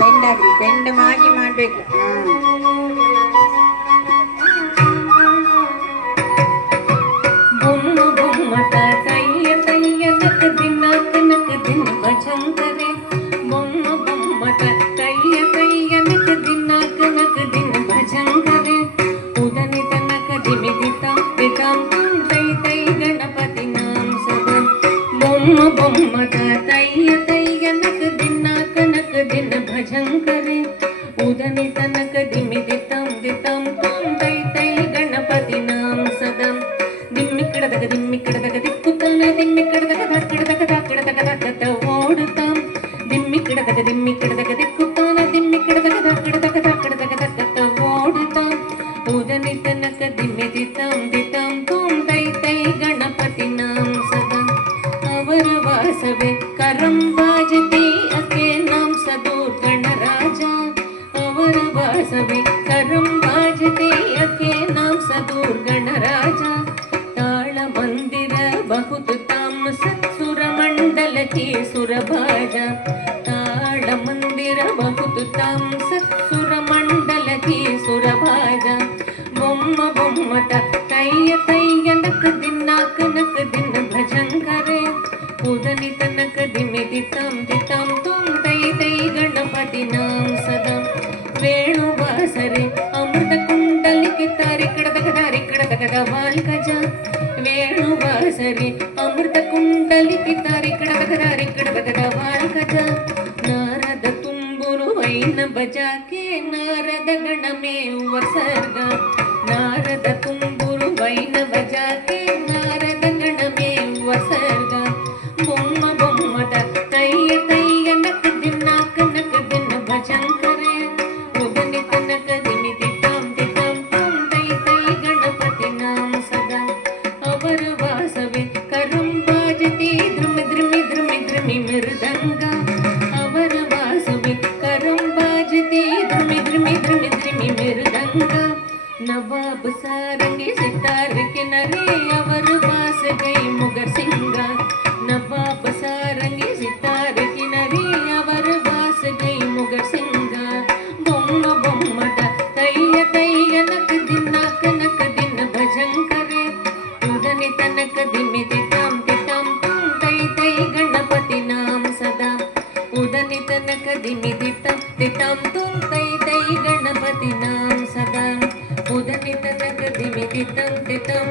ಬೆಂಡಾಗ್ರಿ bend ಮಾಗಿ ಮಾಡ್ಬೇಕು. ಬೊಮ್ಮ ಬೊಮ್ಮಟ ತಯ್ಯ ತಯ್ಯ ನಕ ದಿನ ಕನಕ ದಿನ ಭಜಂಕರೆ. ಬೊಮ್ಮ ಬೊಮ್ಮಟ ತಯ್ಯ ತಯ್ಯ ನಕ ದಿನ ಕನಕ ದಿನ ಭಜಂಕರೆ. ಉದನಿ ತನಕ ದಿಮಿದಿತಾಂ ದಿತಾಂ ತೈ ತೈ ಗಣಪತಿ ನಾಂ ಸದಾ. ಬೊಮ್ಮ ಬೊಮ್ಮಟ ತಯ್ಯ ತಯ್ಯ ನಕ ದಿನ ಕನಕ ದಿನ ಭಜಂಕರೆ. ಉದನಿ ತನಕ ದಿಮಿದಿತಾಂ ದಿತಾಂ ತೈ ತೈ ಗಣಪತಿ ನಾಂ ಸದಾ. ದಿಮ್ಮಿಕ್ಕಡದಗ ದಿಮ್ಮಿಕ್ಕಡದಗ ದಿಕ್ಕುತ್ತಾನ ದಿಮ್ಮಿಕ್ಕಡದಗ ದಾಕಿಡದಗ ದಾಕಿಡದಗ ದಾಕತ ಓಡುತ್ತಾಂ. ದಿಮ್ಮಿಕ್ಕಡದಗ ದಿಮ್ಮಿಕ್ಕಡದಗ ದಿಕ್ಕುತ್ತಾನ ದಿಮ್ಮಿಕ್ಕಡದಗ ದಾಕಿಡದಗ ದಾಕಿಡದಗ ದಾಕತ ಓಡುತ್ತಾಂ. ಉದನಿ ತನಕ ದಿಮ್ಮಿದಿತಾಂ ದಿತಾಂ ತೈ ತೈ ಗಣಪತಿ ನಾಂ ಸದಾ. ಅವರ ವಾಸವೇ ಕರಂಬಾಜತಿ ಅಕೆ ನಾಂ ಸದೂರ್ ಗಣರಾಜ. ಅವರ ವಾಸವೇ ಕರಂಬಾಜತಿ ಅಕೆ ನಾಂ ಸದೂರ್ ಗಣರಾಜ. ಮಂದಿರ ಬಹುದು ತಾಮ ಸತ್ಸುರ ಮಂಡಲ ಕಿ ಸುರಭಾಜ. ತಾಳ ಮಂದಿರ ಬಹುದು ತಾಮ ಸತ್ಸುರ ಮಂಡಲ ಕಿ ಸುರಭಾಜ. ಬೊಮ್ಮ ಬೊಮ್ಮಟ ತಯ್ಯ ತಯ್ಯ ನಕ ದಿನ ಕನಕ ದಿನ ಭಜಂಕರೆ. ಉದನಿ ತನಕ ದಿಮಿದಿತಾಂ ದಿತಾಂ ತೈ ತೈ ಗಣಪತಿ ನಾಂ ಸದಾ. ವೇಣುವಾಸರೆ ಅಮೃತ ಕುಂಡಲಿಕೆ ತಾರಿ ಕಡದಗ ದಾರಿ ಕಡದಗದ ವಾಲ್ಕಜ. ವೇಣುವಾಸರೆ ಅಮೃತ ಕುಂಡಲಿಕೆ ತಾರಿ ಕಡದಗ ದಾರಿ ಕಡದಗದ ವಾಲ್ಕಜ. ನಾರದ ತುಂಬುರು ವೈನ ಬಜಾಕೆ ನಾರದ ಗಣಮೇ ವರ್ಸರ್ಗ. ನಾರದ ತುಂಬುರು ವೈನ ಬಜಾಕೆ ನಾರದ ಗಣಮೇ ವರ್ಸರ್ಗ. ಬೊಮ್ಮ ಬೊಮ್ಮಟ ತಯ್ಯ ತಯ್ಯ ನಕ ದಿನ ಕನಕ ದಿನ ಭಜಂಕರೆ. ಉದನಿ ತನಕ ದಿಮಿದಿತಾಂ ದಿತಾಂ ತೈ ತೈ ಗಣಪತಿ ನಾಂ ಸದಾ. ಅವರ ವಾಸವೇ ಕರಂಬಾಜತಿ ದ್ರುಮಿ ದ್ರುಮಿ ದ್ರುಮಿ ದ್ರುಮಿ ಮೃದಂಗ. ಅವರ ವಾಸವೇ ಕರಂಬಾಜತಿ ದ್ರುಮಿ ದ್ರುಮಿ ದ್ರುಮಿ ದ್ರುಮಿ ಮೃದಂಗ. ನವಾಬ್ ಸಾರಂಗಿ ಸಿತಾರ್ ಕಿನರೆ ಅವರ ವಾಸ ಗೈ ಮುಗರ್ ಸಿಂಗ. ನವಾಬ್ ಸಾರಂಗಿ ಸಿತಾರ್ ಕಿನರೆ ಅವರ ವಾಸ ಗೈ ಮುಗರ್ ಸಿಂಗ. ಬೊಮ್ಮ ಬೊಮ್ಮಟ ತಯ್ಯ ತಯ್ಯ ನಕ ದಿನ ಕನಕ ದಿನ ಭಜಂಕರೆ. ಉದನಿ ತನಕ ದಿಮಿದಿತಾಂ ದಿತಾಂ ತೈ ತೈ ಗಣಪತಿ ನಾಂ ಸದಾ. ಉದನಿ ತನಕ ದಿಮಿದಿತಾಂ ದಿತಾಂ ತೈ ತೈ ಗಣಪತಿ ನಾಂ ಸದಾ. ಉದನಿ ತನಕ ದಿಮಿದಿತಾಂ ದಿತಾಂ